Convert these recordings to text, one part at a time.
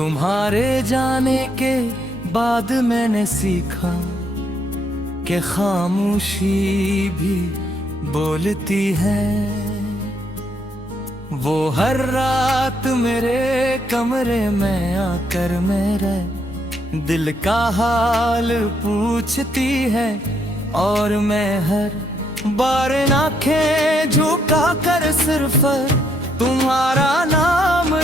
तुम्हारे जाने के बाद मैंने सीखा कि खामोशी भी बोलती है। वो हर रात मेरे कमरे में आकर मेरे दिल का हाल पूछती है, और मैं हर बार आंखें झुका कर सिर्फ तुम्हारा नाम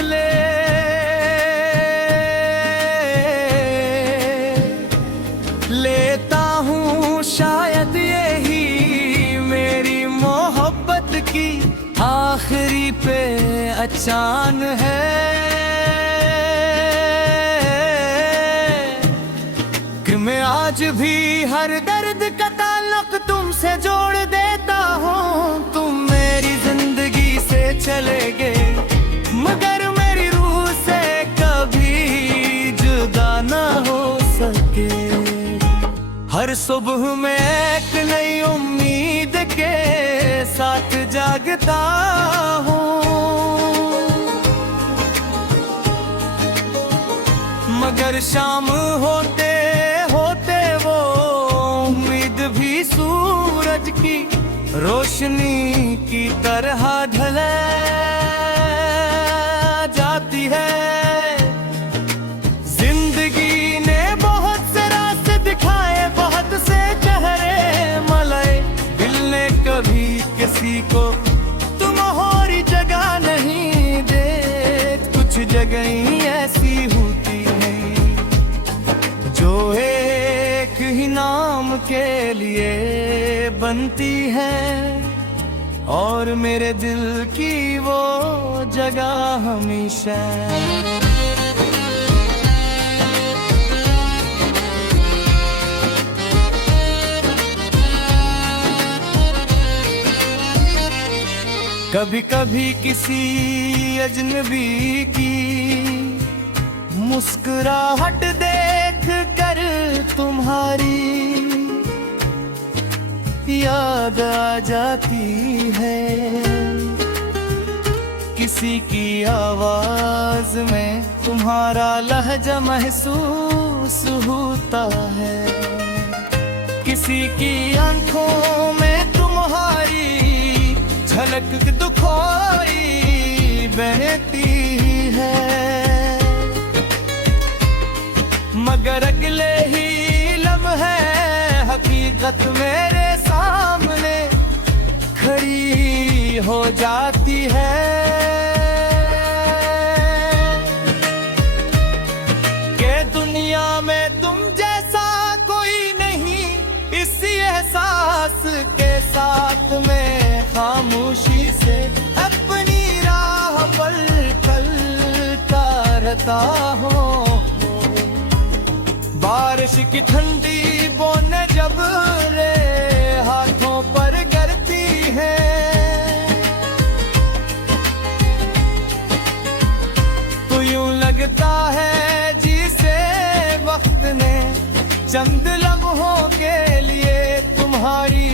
लेता हूँ। शायद यही मेरी मोहब्बत की आखिरी पहचान है कि मैं आज भी हर दर्द का ताल्लुक तुमसे जोड़ देता हूँ। तुम मेरी जिंदगी से चले गए मगर मेरी रूह से कभी जुदा ना हो सके। हर सुबह में एक नई उम्मीद के साथ जागता हूँ, मगर शाम होते होते वो उम्मीद भी सूरज की रोशनी की तरह ढल जाती है। जिंदगी ने बहुत से रास्ते दिखाए, बहुत से चेहरे मलाए, दिल ने कभी किसी को तुम्हारी जगह नहीं दे। कुछ जगह ऐसी होती हैं जो एक ही नाम के लिए बनती है, और मेरे दिल की वो जगह हमेशा कभी कभी किसी अजनबी की मुस्कुराहट देख कर तुम्हारी याद आ जाती है। किसी की आवाज में तुम्हारा लहजा महसूस होता है, किसी की आंखों में तुम्हारी झलक दुखोई बहती है, मगर अगले ही लम्हे हकीकत मेरे सामने खड़ी हो जाती है कि दुनिया में तुम जैसा कोई नहीं। इसी एहसास के साथ मैं खामोशी से अपनी राह पर चलता रहता हूँ। बारिश की ठंडी बूंदें जब रे हाथों पर गिरती है, तो यूं लगता है जिसे वक्त ने चंद लम्हों के लिए तुम्हारी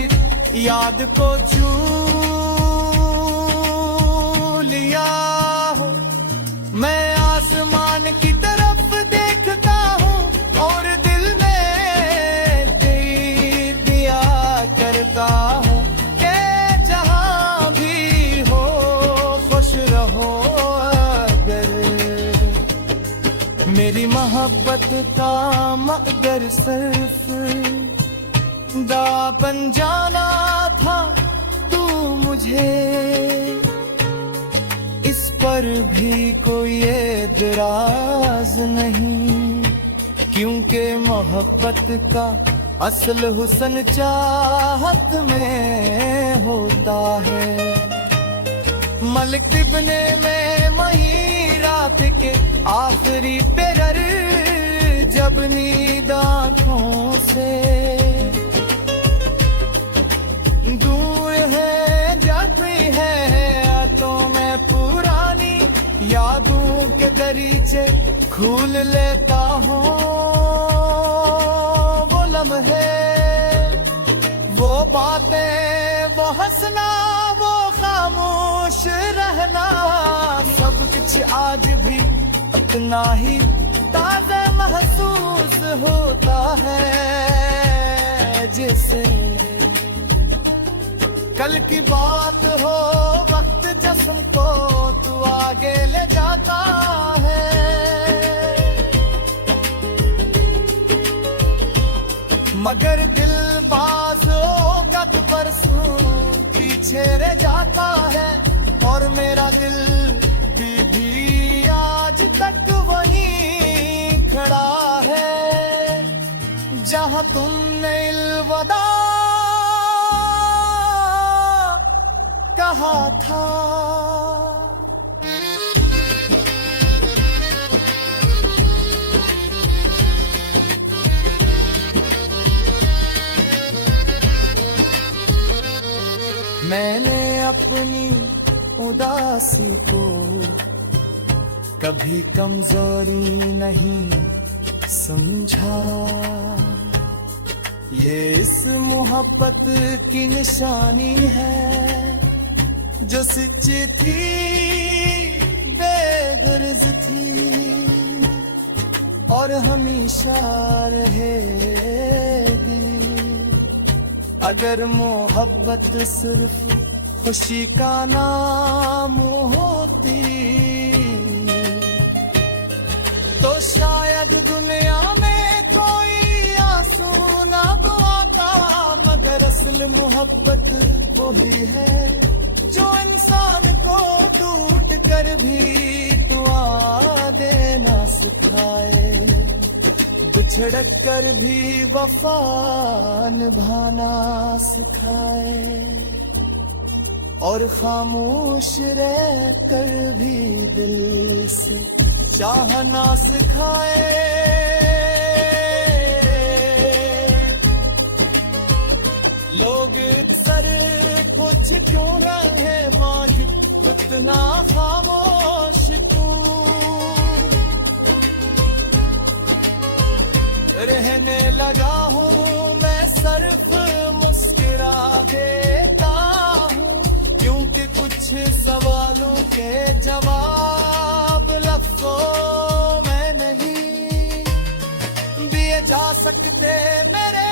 याद को छू लिया हो। मैं आसमान की तरफ देखता हूँ और दिल में दिया करता हूँ कि जहाँ भी हो खुश रहो। अगर मेरी मोहब्बत का मगर सिर्फ दापन जाना था तू मुझे, इस पर भी कोई एतराज नहीं, क्योंकि मोहब्बत का असल हुस्न चाहत में होता है। मलिक इब्ने में मही रात के आखिरी पेरर जब नींद आँखों से दूर है जाती है, तो मैं पुरानी यादों के दरीचे खोल लेता हूँ। वो लम्हे, वो बातें, वो हंसना, वो खामोश रहना, सब कुछ आज भी उतना ही ताज़ा महसूस होता है जिसे कल की बात हो वक्त जिस्म को तू आगे ले जाता है। मगर दिल बाज गद बरसों पीछे रह जाता है और मेरा दिल भी आज तक वहीं खड़ा है जहां तुमने अलविदा कहा था। मैंने अपनी उदासी को कभी कमजोरी नहीं समझा, ये इस मोहब्बत की निशानी है जो सच्ची थी बेगर्ज थी और हमेशा रहेगी। अगर मोहब्बत सिर्फ खुशी का नाम होती तो शायद दुनिया में कोई आंसू ना आता, मगर असल मोहब्बत वही है जो इंसान को टूट कर भी दुआ देना सिखाए, बिछड़ कर भी वफा निभाना सिखाए और खामोश रह कर भी दिल से चाहना सिखाए। लोग सर कुछ क्यों रहे मायूं इतना खामोश तू, रहने लगा हूँ मैं सिर्फ मुस्कुरा देता हूँ, क्योंकि कुछ सवालों के जवाब लफ्ज़ों में नहीं दिए जा सकते। मेरे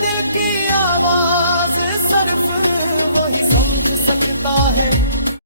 दिल की आवाज़ सिर्फ वही समझ सकता है